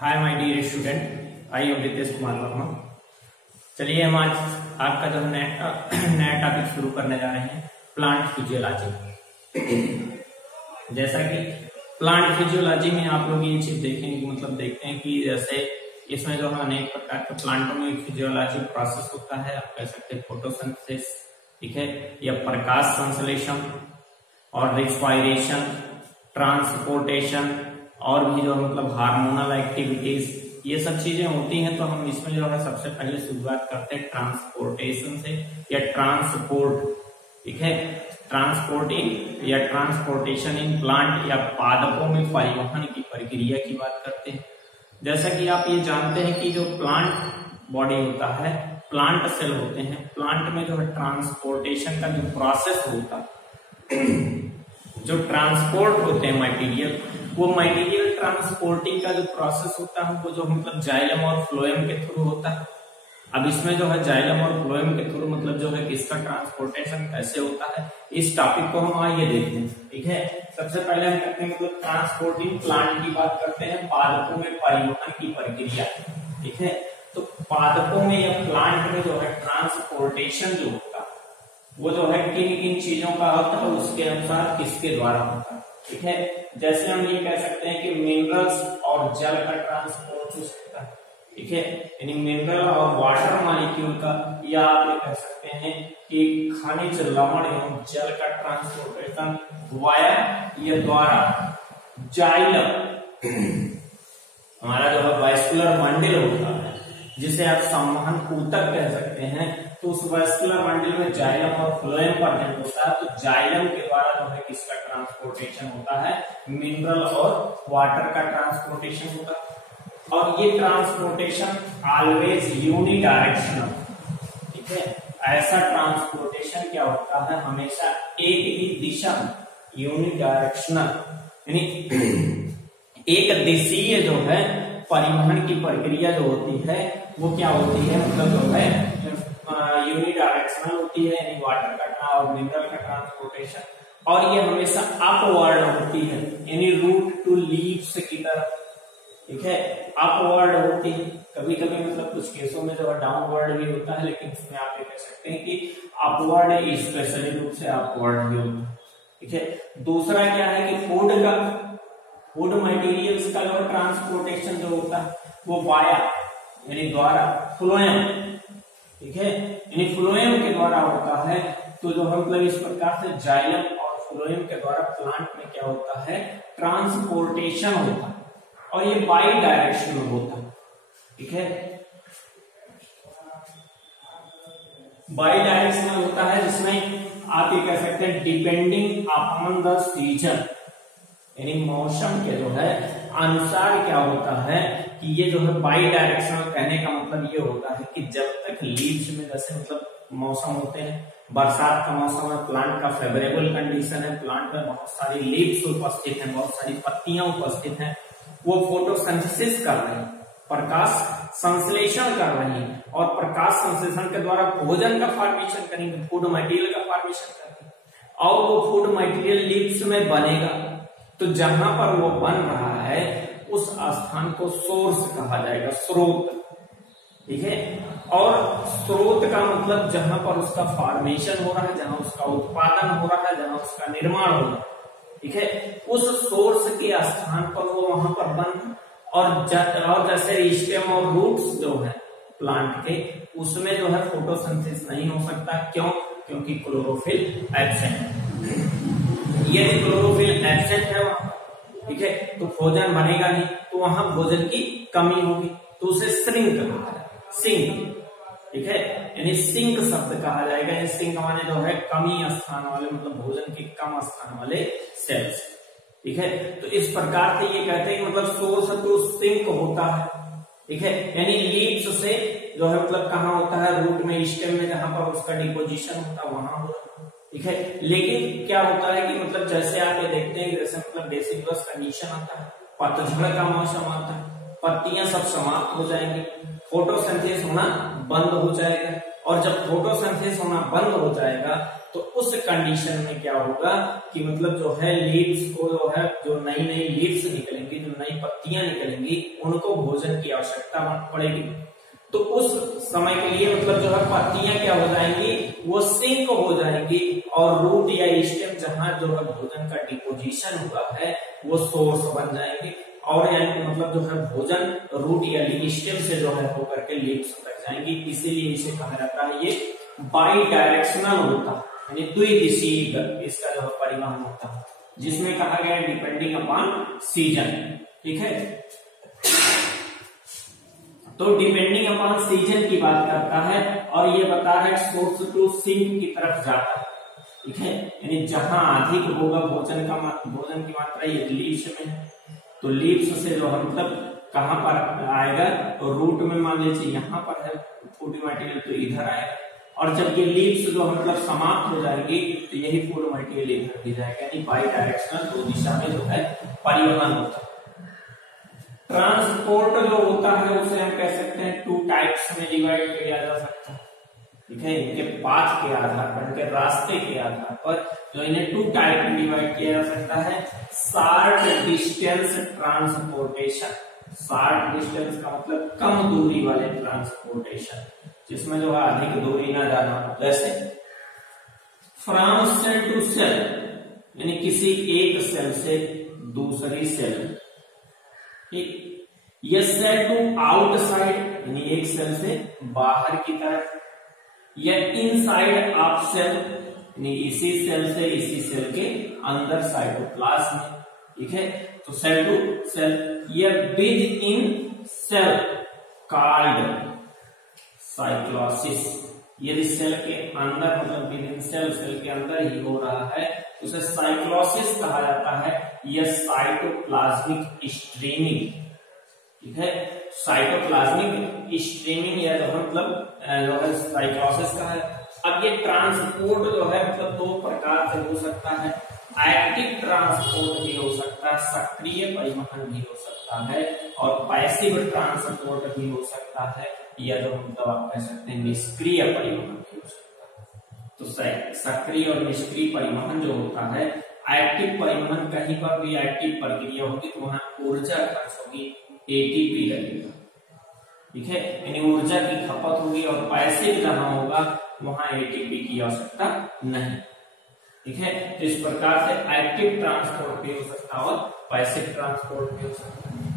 Hi my dear student, I am Ritesh Kumar Verma. चलिए हम आज आपका जो नया टॉपिक शुरू करने जा रहे हैं, प्लांट फिजियोलॉजी। जैसा कि प्लांट फिजियोलॉजी में आप लोग ये चीज देखेंगे, मतलब देखते हैं कि जैसे इसमें जो है अनेक प्रकार के प्लांटों में फिजियोलॉजी प्रोसेस होता है। आप कह सकते हैं फोटोसिंथेसिस, ठीक है, या प्रकाश संश्लेषण और रिस्पायरेशन, ट्रांसपोर्टेशन और भी जो मतलब हार्मोनल एक्टिविटीज, ये सब चीजें होती हैं। तो हम इसमें जो है सबसे पहले शुरुआत करते हैं ट्रांसपोर्टेशन से या ट्रांसपोर्ट, ठीक है, ट्रांसपोर्टिंग या ट्रांसपोर्टेशन इन प्लांट या पादपों में परिवहन की प्रक्रिया की बात करते हैं। जैसा कि आप ये जानते हैं कि जो प्लांट बॉडी होता है, प्लांट सेल होते हैं, प्लांट में जो है ट्रांसपोर्टेशन का जो प्रोसेस होता है, जो ट्रांसपोर्ट होते हैं मटेरियल, वो मटेरियल ट्रांसपोर्टिंग का जो प्रोसेस होता है वो जो मतलब जाइलम और फ्लोएम के थ्रू होता है। अब इसमें जो है जाइलम और फ्लोएम के थ्रू मतलब जो है किसका ट्रांसपोर्टेशन कैसे होता है, इस टॉपिक को हम आइए देखते हैं, ठीक है। सबसे पहले हम कहते हैं मतलब ट्रांसपोर्टिंग प्लांट की बात करते हैं, पादपों में परिवहन की प्रक्रिया, ठीक है। तो पादपों में या प्लांट में जो है ट्रांसपोर्टेशन जो होता है वो जो है किन किन चीजों का होता है, उसके अनुसार किसके द्वारा होता है, ठीक है। जैसे हम ये कह सकते हैं कि मिनरल्स और जल का ट्रांसपोर्ट हो सकता है, ठीक है, यानी मिनरल और वाटर मॉलिक्यूल का, या आप ये कह सकते हैं कि खनिज लवण एवं जल का ट्रांसपोर्टेशन वाया या द्वारा जाइलम, हमारा जो है वास्कुलर बंडल होता है जिसे आप संवहन ऊतक कह सकते हैं। तो उस वास्कुलर बंडल में जाइलम और फ्लोएम प्रेजेंट होता है। तो जाइलम के द्वारा जो है किसका ट्रांसपोर्टेशन होता है, मिनरल और वाटर का ट्रांसपोर्टेशन होता है। और ये ट्रांसपोर्टेशन ऑलवेज यूनिडायरेक्शनल, ठीक है। ऐसा ट्रांसपोर्टेशन क्या होता है, हमेशा एक ही दिशा, यूनिडायरेक्शनल, यानी एक दिशीय जो है परिवहन की प्रक्रिया जो होती है वो क्या होती है, मतलब जो है यूनिडायरेक्शनल होती है, यानी वाटर का और मिनरल का ट्रांसपोर्टेशन। और ये हमेशा अपवर्ड होती है, यानी रूट टू लीव्स की तरफ, ठीक है, अपवर्ड होती है। कभी कभी मतलब कुछ केसों में जो है डाउनवर्ड भी होता है, लेकिन इसमें आप ये कह सकते हैं कि अपवर्ड स्पेशली रूप से अपवर्ड भी होता है, ठीक है। दूसरा क्या है कि फूड मटेरियल्स का जो ट्रांसपोर्टेशन जो होता है वो वाया यानी द्वारा फ्लोएम, ठीक है, यानी फ्लोएम के द्वारा होता है। तो जो मतलब इस प्रकार से जाइलम और फ्लोएम के द्वारा प्लांट में क्या होता है, ट्रांसपोर्टेशन होता है, और ये बाई डायरेक्शनल होता है, ठीक है, बाई डायरेक्शनल होता है, जिसमें आप ये कह सकते हैं डिपेंडिंग अपॉन द सीजन, यानी मौसम के जो है अनुसार क्या होता है कि ये जो है बाई डायरेक्शनल, कहने का मतलब ये होता है कि जब तक लीव्स में जैसे मतलब मौसम होते हैं, बरसात का मौसम है, प्लांट का फेवरेबल कंडीशन है, प्लांट में बहुत सारी लीव्स उपस्थित हैं, बहुत सारी पत्तियां उपस्थित हैं, वो फोटोसिंथेसिस कर रही हैं, प्रकाश संश्लेषण कर रही हैं, और प्रकाश संश्लेषण के द्वारा भोजन का फॉर्मेशन करेंगे, फूड मटेरियल का फॉर्मेशन करेंगे, और वो फूड मटेरियल लीव्स में बनेगा। तो जहां पर वो बन रहा है उस स्थान को सोर्स कहा जाएगा, स्रोत, ठीक है। और स्रोत का मतलब जहां पर उसका फॉर्मेशन हो रहा है, जहां उसका उत्पादन हो रहा है, जहां उसका निर्माण हो रहा है, ठीक है, उस सोर्स के स्थान पर वो वहां पर बन। और जैसे स्टेम और रूट्स जो है प्लांट के, उसमें जो है फोटोसिंथेसिस नहीं हो सकता। क्यों? क्योंकि क्लोरोफिल एब्सेंट है। ये क्लोरोफिल एब्सेंट है वहां, ठीक है, तो भोजन बनेगा नहीं, तो वहां भोजन की कमी होगी, तो उसे श्रिंक कहा जाए, सिंक, ठीक है, यानी सिंक शब्द कहा जाएगा। सिंक माने जो है कमी स्थान वाले, मतलब भोजन के कम स्थान वाले सेल्स, ठीक है। तो इस प्रकार से ये कहते हैं मतलब सोर्स टू सिंक होता है, ठीक है, यानी लीव्स से जो है मतलब कहाँ होता है, रूट में, स्टेम में, जहां पर उसका डिपोजिशन होता है वहां होता है, ठीक है। लेकिन क्या होता है कि मतलब जैसे आप ये देखते हैं, जैसे मतलब डेसिडुअस कंडीशन आता है, पतझड़ का मौसम आता है, पत्तियां सब समाप्त हो जाएंगी, फोटोसिंथेसिस होना बंद हो जाएगा, और जब फोटोसिंथेसिस होना बंद हो जाएगा तो उस कंडीशन में क्या होगा कि मतलब जो है लीव्स को जो है जो नई नई लीव्स निकलेंगी, जो नई पत्तियां निकलेंगी, उनको भोजन की आवश्यकता पड़ेगी। तो उस समय के लिए मतलब जो है पत्तियां क्या हो जाएंगी, वो सिंक हो जाएंगी और रूट या स्टेम जहां जो है भोजन का डिपोजिशन हुआ है वो सोर्स बन जाएंगे और यानी मतलब जो है भोजन रूट या स्टेम से जो है होकर के लीव्स तक जाएंगी। इसीलिए इसे कहा जाता है ये बाई डायरेक्शनल होता है, यानी द्विदिशीय इसका जो है परिवहन होता है, जिसमें कहा गया डिपेंडिंग अपॉन सीजन। ठीक है, तो डिपेंडिंग अपॉन सीजन की बात करता है और ये बता रहा है सोर्स टू सिंक की तरफ जाता है। ठीक है, यानी जहां अधिक होगा भोजन की मात्रा ये लीव्स में, तो लीव्स से जो है मतलब कहां पर आएगा, तो रूट में मान लीजिए यहाँ पर है फूड मटेरियल तो इधर आएगा, और जब ये लीव्स जो मतलब समाप्त हो जाएंगी तो यही फूड मटेरियल इधर भी जाएगा, यानी बाई डायरेक्शनल दो दिशा में जो है परिवहन होता है। ट्रांसपोर्ट जो होता है उसे हम कह सकते हैं टू टाइप्स में डिवाइड किया जा सकता है। ठीक है, इनके पाथ के आधार पर, इनके रास्ते के आधार पर जो इन्हें टू टाइप में डिवाइड किया जा सकता है। Short distance transportation, short distance का मतलब कम दूरी वाले ट्रांसपोर्टेशन, जिसमें जो है अधिक दूरी ना जाना हो, जैसे फ्रॉम सेल टू सेल, यानी किसी एक सेल से दूसरी सेल, ठीक, ये सेल टू आउटसाइड, यानी एक सेल से बाहर की तरफ, या इनसाइड ऑफ सेल, यानी इसी सेल से इसी सेल के अंदर साइटोप्लाज्म। ठीक है, तो सेल टू सेल, या within cell called cyclosis, यदि सेल के अंदर मतलब विद इन सेल, सेल के अंदर ही हो रहा है उसे साइक्लोसिस कहा जाता है, या साइटोप्लाज्मिक स्ट्रीमिंग। ठीक है, साइटोप्लाज्मिक स्ट्रीमिंग या जो मतलब जो है साइक्लोसिस का है। अब ये ट्रांसपोर्ट जो है मतलब दो प्रकार से हो सकता है, एक्टिव ट्रांसपोर्ट भी हो सकता है, सक्रिय परिवहन भी हो सकता है, और पैसिव ट्रांसपोर्ट भी हो सकता है, या जो मतलब आप कह सकते हैं निष्क्रिय परिवहन भी हो सकता है। तो सक्रिय और निष्क्रिय परिवहन जो होता है, एक्टिव परिवहन कहीं पर भी एक्टिव प्रक्रिया होगी तो वहां ऊर्जा खर्च होगी, एटीपी लगेगा। ठीक है, यानी ऊर्जा की खपत होगी, और पैसिव जहां होगा वहां एटीपी की आवश्यकता नहीं। ठीक है, तो इस प्रकार से एक्टिव ट्रांसपोर्ट भी हो सकता है और पैसिव ट्रांसपोर्ट भी हो सकता है।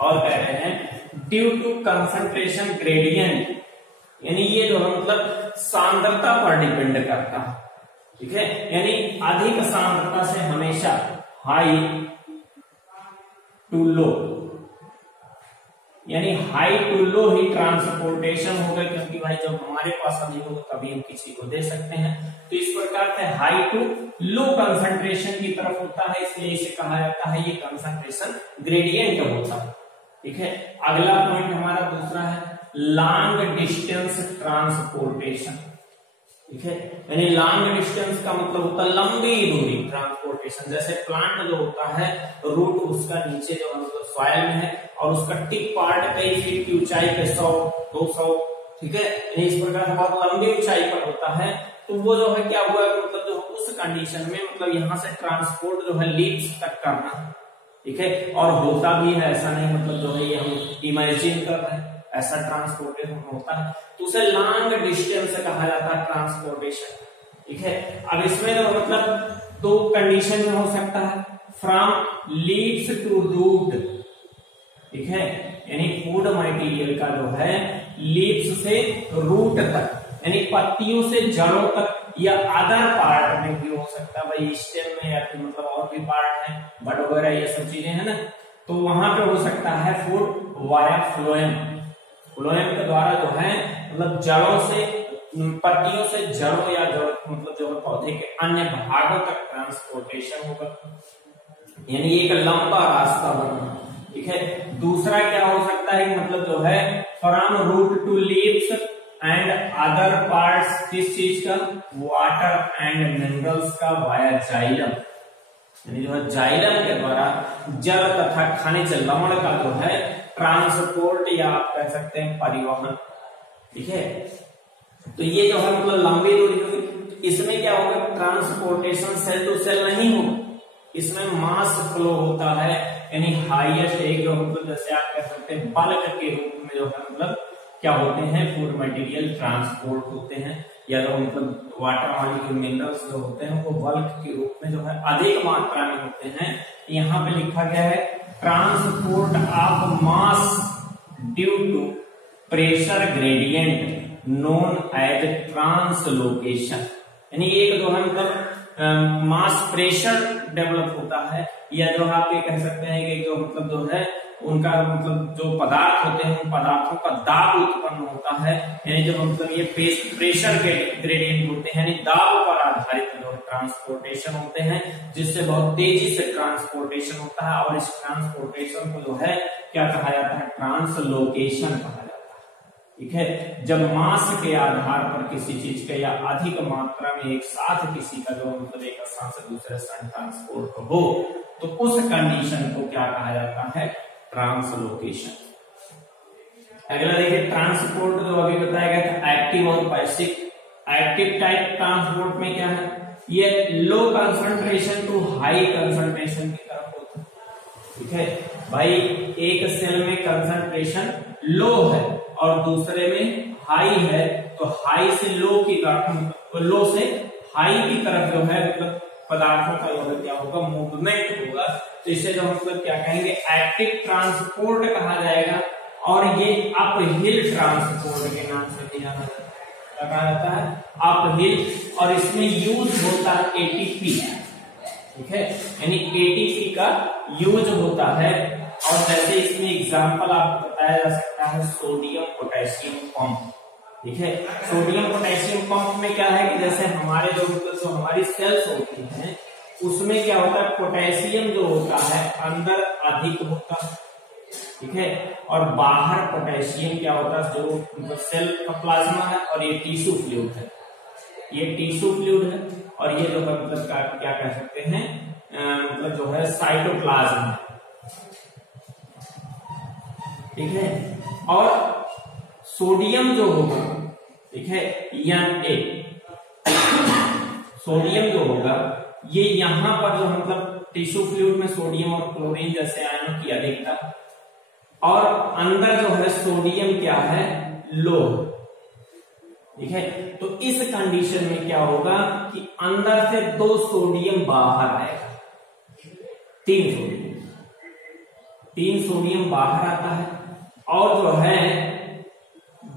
और कह रहे हैं ड्यू टू कंसंट्रेशन ग्रेडियंट, यानी ये जो है मतलब सांद्रता पर डिपेंड करता है। ठीक है, यानी अधिक सांद्रता से हमेशा हाई टू लो, यानी हाई टू लो ही ट्रांसपोर्टेशन होगा, क्योंकि भाई जब हमारे पास अभी होगा तभी हम किसी को दे सकते हैं। तो इस प्रकार से हाई टू लो कंसंट्रेशन की तरफ होता है, इसलिए इसे कहा जाता है ये कंसंट्रेशन ग्रेडियंट होता है। ठीक है, अगला पॉइंट हमारा दूसरा है लॉन्ग डिस्टेंस ट्रांसपोर्टेशन। ठीक है, यानी लॉन्ग डिस्टेंस का मतलब होता है लंबी दूरी ट्रांसपोर्टेशन। जैसे प्लांट जो होता है रूट उसका नीचे जो मतलब सॉइल में है और उसका टिप पार्ट कई फीट की ऊंचाई पे 100-200, ठीक है, इस प्रकार से बहुत लंबी ऊंचाई पर होता है। तो वो जो है क्या हुआ मतलब जो उस कंडीशन में मतलब यहाँ से ट्रांसपोर्ट जो है लीव्स तक करना। ठीक है, और होता भी है, ऐसा नहीं मतलब जो है ये हम इमेजिन कर रहे हैं, ऐसा ट्रांसपोर्टेशन होता है। तो उसे लॉन्ग डिस्टेंस कहा जाता है ट्रांसपोर्टेशन। ठीक है, अब इसमें जो मतलब दो कंडीशन में हो सकता है, फ्रॉम लीव्स टू रूट। ठीक है, यानी फूड मटेरियल का जो है लीव्स से रूट तक, यानी पत्तियों से जड़ों तक, या अदर पार्ट में भी हो सकता है, भाई स्टेम में या फिर मतलब और भी पार्ट है, बड वगैरह ये सब चीजें है ना, तो वहां पे हो सकता है फूड वाया फ्लोएम। फ्लोएम के द्वारा जो है मतलब जड़ों से, पत्तियों से जड़ों या जड़ मतलब जो है पौधे के अन्य भागों तक ट्रांसपोर्टेशन होगा, यानी एक लंबा रास्ता बनना। ठीक है, दूसरा क्या हो सकता है मतलब जो है from root to leaves and other parts, किस चीज का, वाटर एंड मिनरल्स का वाया जाइलम, यानी जो है जाइलम के द्वारा जल तथा खनिज लवण का जो है ट्रांसपोर्ट या आप कह सकते हैं परिवहन। ठीक है, तो ये जो है मतलब लंबी दूरी होगी। इसमें क्या होगा, ट्रांसपोर्टेशन सेल टू सेल नहीं होगा, इसमें मास फ्लो होता है, यानी हाईएस्ट एक जो मतलब जैसे आप कह सकते हैं बल्क के रूप में जो है मतलब क्या होते हैं, फूड मटेरियल ट्रांसपोर्ट होते हैं, या जो मतलब वाटर वाली मिनरल्स जो होते हैं वो बल्क के रूप में जो है अधिक मात्रा में होते हैं। यहाँ पे लिखा गया है transport of mass due to pressure gradient known as translocation, यानी एक जो है मतलब मास प्रेशर डेवलप होता है, या जो आप ये कह सकते हैं कि जो मतलब जो है उनका मतलब जो पदार्थ होते हैं उन पदार्थों का दाब उत्पन्न होता है, यानी जो मतलब ये प्रेशर ग्रेडियंट होते हैं, यानी दाब पर आधारित जो ट्रांसपोर्टेशन होते हैं, जिससे बहुत तेजी से ट्रांसपोर्टेशन होता है, और इस ट्रांसपोर्टेशन को जो है क्या कहा जाता है, ट्रांसलोकेशन कहा जाता है। ठीक है, जब मास के आधार पर किसी चीज का या अधिक मात्रा में एक साथ किसी का जो मतलब एक स्थान से दूसरे स्थान ट्रांसपोर्ट हो, तो उस कंडीशन को क्या कहा जाता है, ट्रांसलोकेशन। अगला देखिए ट्रांसपोर्ट, जो अभी बताया गया था एक्टिव और पैसिव। एक्टिव टाइप ट्रांसपोर्ट में क्या है, ये low concentration to high concentration की तरफ होता है। ठीक है भाई, एक सेल में कंसंट्रेशन लो है और दूसरे में हाई है, तो हाई से लो की तरफ, लो से हाई की तरफ जो है मतलब पदार्थों का जो है क्या होगा, मूवमेंट होगा, तो इसे जो मतलब क्या कहेंगे, एक्टिव ट्रांसपोर्ट कहा जाएगा। और ये अप हिल ट्रांसपोर्ट के नाम से भी जाना जाता है, अप हिल, और इसमें यूज होता है एटीपी। ठीक है, यानी एटीपी का यूज होता है। और जैसे इसमें एग्जांपल आपको बताया जा सकता है सोडियम पोटेशियम पंप। ठीक है, सोडियम पोटेशियम पंप में क्या है कि जैसे हमारे जो हमारी सेल्स होती हैं उसमें क्या होता है, पोटेशियम जो होता है अंदर अधिक होता है। ठीक है, और बाहर पोटेशियम क्या होता है, जो सेल का प्लाज्मा है और ये टिश्यू फ्लूइड है, ये टिश्यू फ्लूइड है, और ये जो है मतलब क्या कह सकते हैं, मतलब जो है साइटोप्लाज्म है। ठीक है, और सोडियम जो होगा, ठीक है, सोडियम जो होगा ये यहां पर जो मतलब टिश्यू फ्लूइड में सोडियम और क्लोरीन जैसे आयनों की अधिकता, और अंदर जो है सोडियम क्या है, लो। ठीक है, तो इस कंडीशन में क्या होगा कि अंदर से 2 सोडियम बाहर आएगा, 3 सोडियम बाहर आता है, और जो है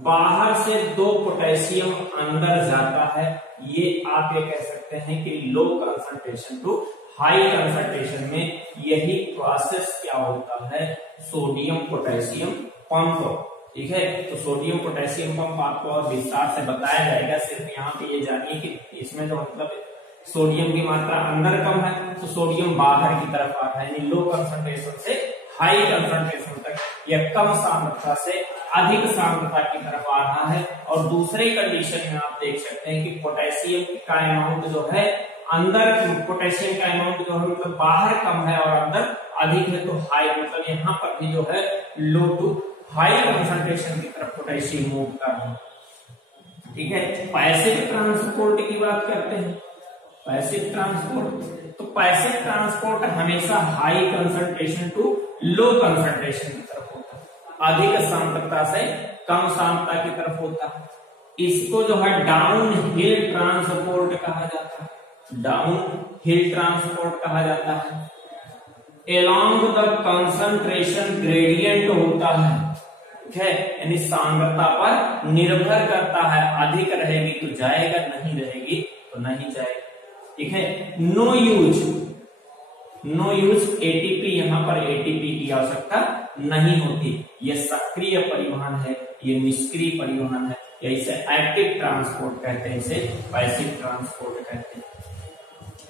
बाहर से 2 पोटेशियम अंदर जाता है। ये आप ये कह सकते हैं कि low concentration to high concentration में यही प्रोसेस क्या होता है, सोडियम पोटेशियम पंप। ठीक है, तो सोडियम पोटेशियम पंप आपको और विस्तार से बताया जाएगा, सिर्फ यहाँ पे ये जानिए कि इसमें जो मतलब सोडियम की मात्रा अंदर कम है तो सोडियम बाहर की तरफ आ रहा है, यानी लो कंसंट्रेशन से हाई कंसंट्रेशन तक या कम सांद्रता से अधिक सांद्रता की तरफ आ रहा है। और दूसरे कंडीशन में आप देख सकते हैं कि पोटेशियम का अमाउंट जो है अंदर, पोटेशियम का अमाउंट जो है मतलब बाहर कम है और अंदर अधिक है, तो हाई मतलब यहाँ पर भी जो है लो टू हाई कंसंट्रेशन की तरफ पोटेशियम मूव कर रहा है। ठीक है, पैसिव ट्रांसपोर्ट की बात करते हैं। पैसिव ट्रांसपोर्ट, तो पैसिव ट्रांसपोर्ट हमेशा high concentration to low concentration की तरफ होता है, अधिक सांद्रता से कम सांद्रता की तरफ होता है। इसको जो है डाउन हिल ट्रांसपोर्ट कहा जाता है, डाउन हिल ट्रांसपोर्ट कहा जाता है। एलॉन्ग द कंसंट्रेशन ग्रेडियंट होता है। ठीक है, यानी सांद्रता पर निर्भर करता है, अधिक रहेगी तो जाएगा, नहीं रहेगी तो नहीं जाएगा। ठीक है, नो यूज एटीपी, यहां पर एटीपी की आवश्यकता नहीं होती। ये सक्रिय परिवहन है, ये निष्क्रिय परिवहन है, या इसे एक्टिव ट्रांसपोर्ट कहते हैं, इसे पैसिव ट्रांसपोर्ट कहते हैं।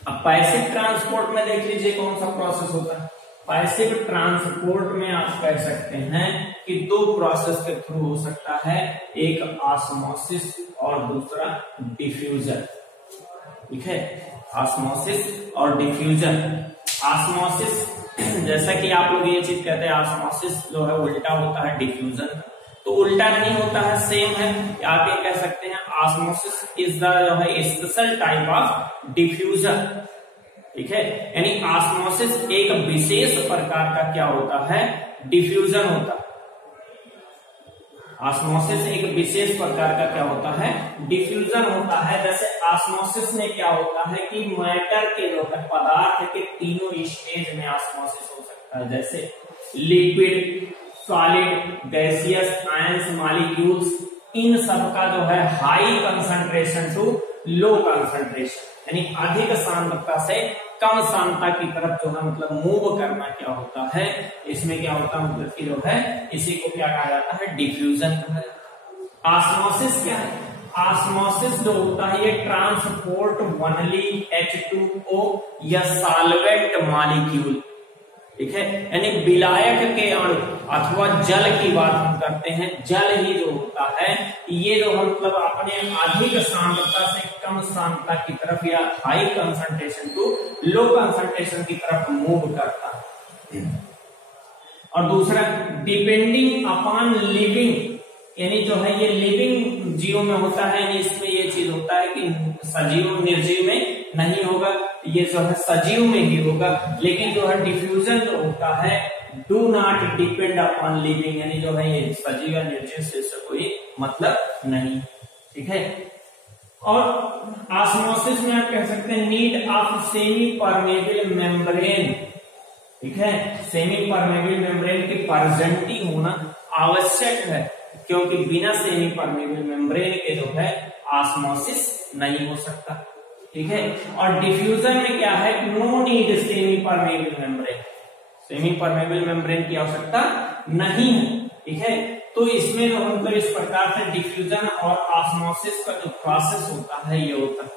अब पैसिव ट्रांसपोर्ट में देख लीजिए कौन सा प्रोसेस होता है। पैसिव ट्रांसपोर्ट में आप कह सकते हैं कि 2 प्रोसेस के थ्रू हो सकता है, एक ऑस्मोसिस और दूसरा डिफ्यूजन। ठीक है, ऑस्मोसिस और डिफ्यूजन। ऑस्मोसिस, जैसा कि आप लोग ये चीज कहते हैं, ऑस्मोसिस जो है उल्टा होता है डिफ्यूजन, तो तो उल्टा नहीं होता है, सेम है। आप ये कह सकते हैं ऑस्मोसिस इज द जो है स्पेशल टाइप ऑफ डिफ्यूजन, ठीक है। यानी ऑस्मोसिस एक विशेष प्रकार का क्या होता है, डिफ्यूजन होता है। ऑस्मोसिस एक विशेष प्रकार का क्या होता है, डिफ्यूजन होता है। जैसे ऑस्मोसिस में क्या होता है कि मैटर के जो है पदार्थ के तीनों स्टेज में ऑस्मोसिस हो सकता है, जैसे liquid, solid, gaseous, ions, molecules, इन सबका जो है high concentration to low concentration, यानी अधिक सांद्रता से कम सांद्रता की तरफ जो है मतलब मूव करना क्या होता है, इसमें क्या होता है मतलब कि जो है इसी को क्या कहा जाता है, डिफ्यूजन कहा जाता है। ऑस्मोसिस क्या है, ऑस्मोसिस जो होता है ये ट्रांसपोर्ट ओनली H2O या सॉल्वेंट मॉलिक्यूल, ठीक है, यानी विलायक के अणु अथवा जल की बात हम करते हैं, जल ही जो होता है ये जो मतलब अपने अधिक सांद्रता से कम सांद्रता की तरफ या high concentration to low concentration की तरफ मूव करता है। और दूसरा डिपेंडिंग अपॉन लिविंग, यानी जो है ये लिविंग जीव में होता है, यानी इसमें ये चीज होता है कि सजीव निर्जीव में नहीं होगा, ये जो है सजीव में ही होगा। लेकिन जो है डिफ्यूजन जो होता है do not depend upon living, यानी जो है ये सजीव या निर्जीव से इससे कोई मतलब नहीं, ठीक है। और ऑस्मोसिस में आप कह सकते हैं need of semi permeable membrane, ठीक है, सेमी परमेबल मेम्ब्रेन की प्रेजेंटी होना आवश्यक है, क्योंकि बिना सेमी परमेबल मेम्ब्रेन के जो है ऑस्मोसिस नहीं हो सकता, ठीक है। और डिफ्यूजन में क्या है, no need semi permeable membrane, semi permeable membrane की आवश्यकता नहीं है, ठीक है। तो इसमें जो मतलब इस प्रकार से डिफ्यूजन और ऑस्मोसिस का जो प्रोसेस होता है ये होता है,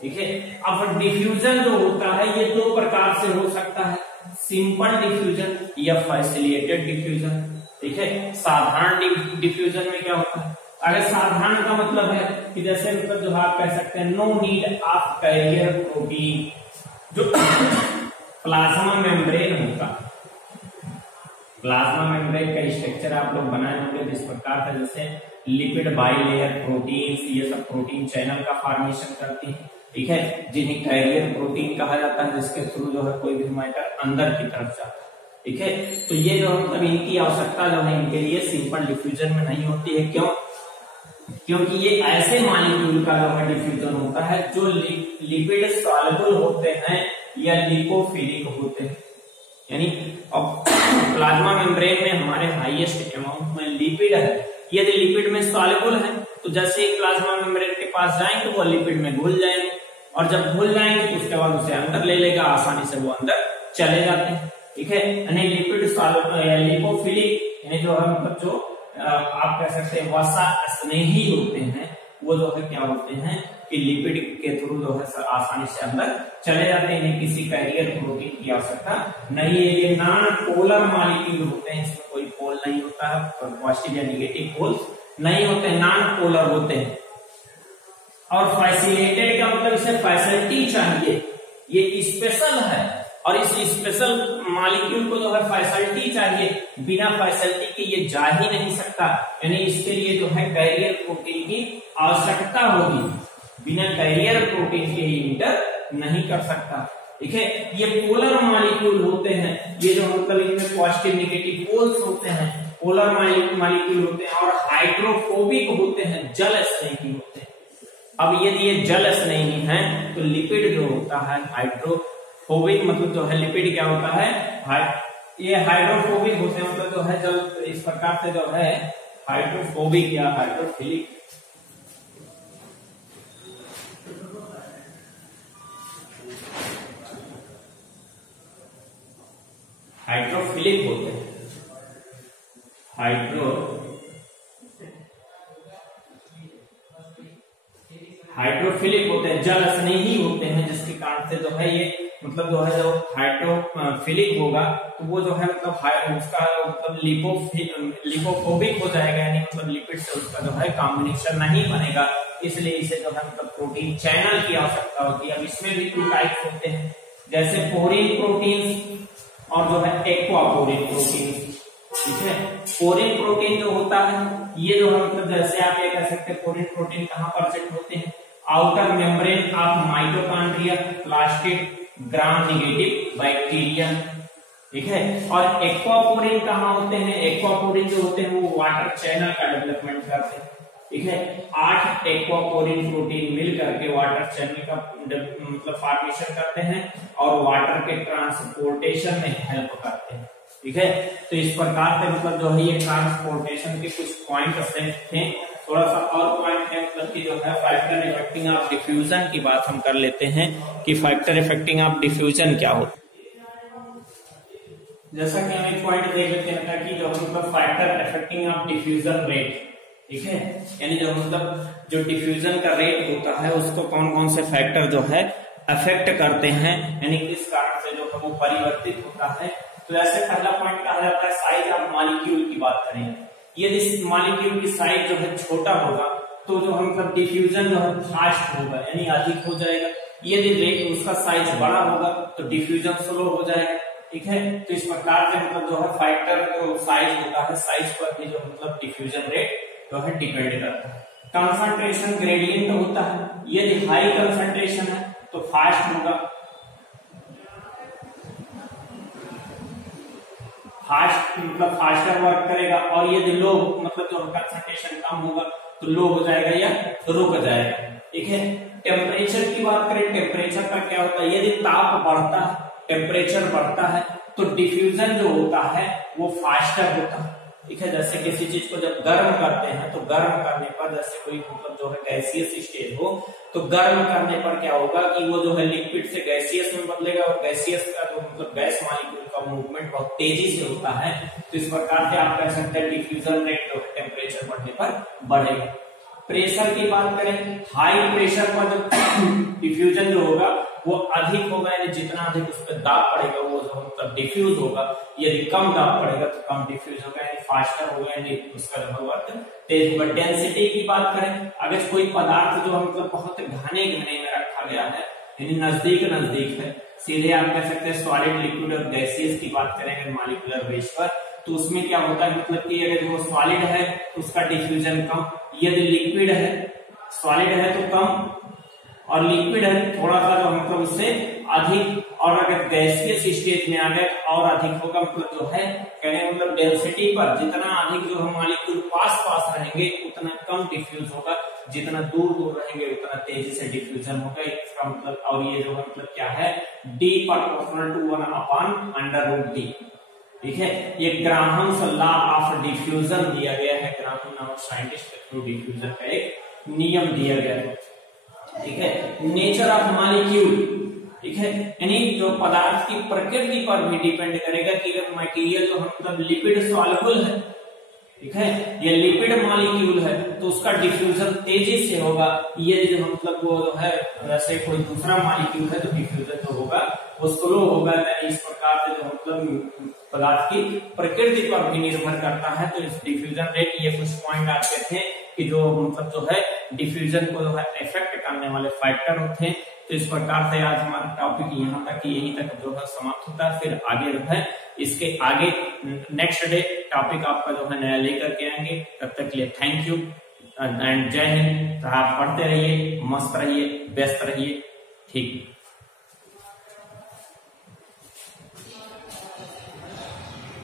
ठीक है। अब डिफ्यूजन जो होता है ये दो प्रकार से हो सकता है, सिंपल डिफ्यूजन या फैसिलिटेटेड डिफ्यूजन, ठीक है। साधारण डिफ्यूजन में क्या होता है, अगर साधारण का मतलब है कि जैसे मतलब जो आप कह सकते हैं no need of carrier protein, जो प्लाज्मा मेम्ब्रेन होगा, प्लाज्मा मेम्ब्रेन का स्ट्रक्चर आप लोग बनाए होंगे इस प्रकार का, जैसे लिपिड बाइलेयर प्रोटीन्स, ये सब प्रोटीन चैनल का फॉर्मेशन करती है, ठीक है, जिन्हें कैरियर प्रोटीन कहा जाता है, जिसके थ्रू जो है कोई भी मैटर अंदर की तरफ जाता है, ठीक है। तो ये जो मतलब इनकी आवश्यकता जो है इनके लिए सिंपल डिफ्यूजन में नहीं होती है, क्यों, क्योंकि ये ऐसे मॉलिक्यूल का जो है डिफ्यूजन होता है जो लिपिड सॉल्युबल होते हैं या लिपोफिलिक होते हैं, यानी अब प्लाज्मा मेम्ब्रेन में हमारे हाईएस्ट अमाउंट में लिपिड है, यदि लिपिड में सॉल्युबल है तो जैसे ही प्लाज्मा मेम्ब्रेन के पास जाएंगे वो लिपिड में घुल जाएंगे, और जब घुल जाएंगे तो उसके बाद उसे अंदर ले लेगा, आसानी से वो अंदर चले जाते हैं, ठीक है। यानी लिपिड सॉल्युबल या लिपोफिलिक, यानी जो है मतलब जो आप कह सकते हैं वसा स्नेही होते हैं, वो जो है क्या होते हैं कि लिपिड के थ्रू जो है आसानी से अंदर चले जाते हैं, किसी कैरियर प्रोटीन की आवश्यकता नहीं है। ये नॉन पोलर मॉलिक्यूल होते हैं, इसमें कोई पोल नहीं होता है, पॉजिटिव या नेगेटिव पोल नहीं होते हैं, नॉन पोलर होते हैं। और फैसिलिटेटेड का मतलब इसे फैसिलिटी चाहिए, ये स्पेशल है, और इस स्पेशल मॉलिक्यूल को जो है फैसिलिटी चाहिए, बिना फैसिलिटी के ये जा ही नहीं सकता, यानी इसके लिए जो है कैरियर प्रोटीन की आवश्यकता होगी, बिना कैरियर प्रोटीन के इंटर नहीं कर सकता, ठीक है। ये पोलर मॉलिक्यूल होते हैं, ये जो मतलब इनमें पॉजिटिव नेगेटिव पोल्स होते हैं, पोलर मॉलिक्यूल होते हैं, और हाइड्रोफोबिक होते हैं, जल स्नेही होते हैं। अब यदि ये जल स्नेही है तो लिपिड जो होता है हाइड्रोफोबिक, मतलब जो है लिपिड क्या होता है, ये हाइड्रोफोबिक होते हैं, मतलब जो है जब इस प्रकार से जो है हाइड्रोफोबिक या हाइड्रोफिलिक, हाइड्रोफिलिक होते हैं, हाइड्रोफिलिक होते हैं, जल स्नेही होते हैं, जिसके कारण से जो है ये मतलब जो है जो हाइड्रोफिलिक होगा तो वो जो है मतलब उसका मतलब लिपोफोबिक हो जाएगा, यानी मतलब लिपिड से उसका जो है कॉम्बिनेशन नहीं बनेगा, इसलिए इसे जो है मतलब प्रोटीन चैनल की आवश्यकता होती है। अब इसमें भी टू टाइप्स होते हैं, जैसे पोरिन प्रोटीन और जो है एक्वा पोरिन प्रोटीन, ठीक है। फोरेन प्रोटीन जो होता है ये जो है मतलब जैसे आप ये कह सकते हैं फोरेन प्रोटीन कहाँ प्रेजेंट होते हैं, outer membrane of mitochondria, plastid gram negative bacteria, ठीक है। और एक्वापोरिन कहाँ होते हैं, एक्वापोरिन जो होते हैं वो वाटर चैनल का डेवलपमेंट करते हैं, ठीक है। 8 एक्वापोरिन प्रोटीन मिल करके वाटर चैनल का मतलब फॉर्मेशन करते हैं और वाटर के ट्रांसपोर्टेशन में हेल्प करते हैं, ठीक है। तो इस प्रकार से मतलब जो है ये ट्रांसपोर्टेशन के कुछ पॉइंट थे। थोड़ा सा और पॉइंट है मतलब कि जो है फैक्टर इफेक्टिंग ऑफ डिफ्यूजन की बात हम कर लेते हैं कि फैक्टर इफेक्टिंग ऑफ डिफ्यूजन क्या होता है। जैसा कि हम एक पॉइंट देख लेते हैं कि जो मतलब factor affecting of diffusion rate, ठीक है, यानी जो मतलब जो डिफ्यूजन का रेट होता है उसको कौन कौन से फैक्टर जो है अफेक्ट करते हैं, यानी किस कारण से जो है वो परिवर्तित होता है। तो ऐसे पहला पॉइंट कहा जाता है साइज ऑफ मॉलिक्यूल की बात करें, यदि मॉलिक्यूल की साइज जो है छोटा होगा तो जो है मतलब डिफ्यूजन जो है फास्ट होगा यानी अधिक हो जाएगा, यदि रेट उसका साइज बड़ा होगा तो डिफ्यूजन स्लो हो जाएगा, ठीक है। तो इस प्रकार से मतलब जो है फैक्टर जो साइज होता है साइज पर भी जो मतलब डिफ्यूजन रेट जो है डिपेंड करता है। कंसंट्रेशन ग्रेडियंट होता है, यदि हाई कंसंट्रेशन है तो फास्ट होगा, फास्ट मतलब फास्टर वर्क करेगा, और यदि लो मतलब जो कंसंट्रेशन कम होगा तो लो हो जाएगा या रुक जाएगा, ठीक है। टेम्परेचर की बात करें, टेम्परेचर का क्या होता है, यदि ताप बढ़ता है टेम्परेचर बढ़ता है तो डिफ्यूजन जो होता है वो फास्टर होता है, ठीक है। जैसे किसी चीज को जब गर्म करते हैं तो गर्म करने पर जैसे कोई मतलब जो है गैसियस स्टेज हो तो गर्म करने पर क्या होगा कि वो जो है लिक्विड से गैसियस में बदलेगा और गैसियस का जो मतलब गैस मॉलिक्यूल का मूवमेंट बहुत तेजी से होता है। तो इस प्रकार से आप कह सकते हैं डिफ्यूजन रेट जो टेम्परेचर बढ़ने पर बढ़ेगा। प्रेशर की बात करें, हाई प्रेशर पर जो डिफ्यूजन जो होगा वो अधिक होगा, यानी जितना अधिक उस पर दाब पड़ेगा वो जो मतलब डिफ्यूज होगा, यदि कम दाब पड़ेगा तो कम डिफ्यूज होगा यानी फास्टर होगा, यानी उसका जो वर्क तेज होगा। डेंसिटी की बात करें, अगर कोई पदार्थ जो मतलब बहुत घने घने में रखा गया है यानी नजदीक नजदीक है, सीधे आप कह सकते हैं सॉलिड लिक्विड और गैसियस की बात करेंगे मॉलिक्यूलर बेस पर, तो उसमें क्या होता है मतलब कि अगर वो सॉलिड है तो उसका डिफ्यूजन कम, यदि लिक्विड है सॉलिड है तो कम और लिक्विड है थोड़ा सा जो मतलब उससे अधिक, और अगर गैसियस स्टेज में आ गए और अधिक होगा, मतलब जो है कहने मतलब डेंसिटी पर जितना अधिक जो है मॉलिक्यूल पास पास रहेंगे उतना कम डिफ्यूज होगा, जितना दूर दूर रहेंगे उतना तेजी से डिफ्यूजन होगा, इसका मतलब। और ये जो है मतलब क्या है, D प्रोपोर्शनल टू 1/√D, ठीक है। ये ग्राहम्स लॉ ऑफ डिफ्यूजन दिया गया है, ग्राहम नामक साइंटिस्ट के थ्रू डिफ्यूजन का एक नियम दिया गया है, ठीक है। नेचर ऑफ मॉलिक्यूल, ठीक है, यानी जो पदार्थ की प्रकृति पर भी डिपेंड करेगा कि अगर मटेरियल जो मतलब लिपिड सॉल्युबल है, ठीक है, ये लिपिड मॉलिक्यूल है तो उसका डिफ्यूजन तेजी से होगा, ये जो मतलब वो जो है वैसे कोई दूसरा मॉलिक्यूल है तो डिफ्यूजन जो होगा वो स्लो होगा। इस प्रकार से जो मतलब पदार्थ की प्रकृति पर भी निर्भर करता है। तो इस डिफ्यूजन रेट ये कुछ पॉइंट आपके थे कि जो मतलब जो है डिफ्यूजन को जो है इफेक्ट करने वाले फैक्टर होते हैं। तो इस प्रकार से आज हमारा टॉपिक यहाँ तक यही तक जो है समाप्त होता है। फिर आगे जो है इसके आगे नेक्स्ट डे टॉपिक आपका जो है नया लेकर के आएंगे। तब तक के लिए थैंक यू एंड जय हिंद। आप पढ़ते रहिए, मस्त रहिए, व्यस्त रहिए, ठीक।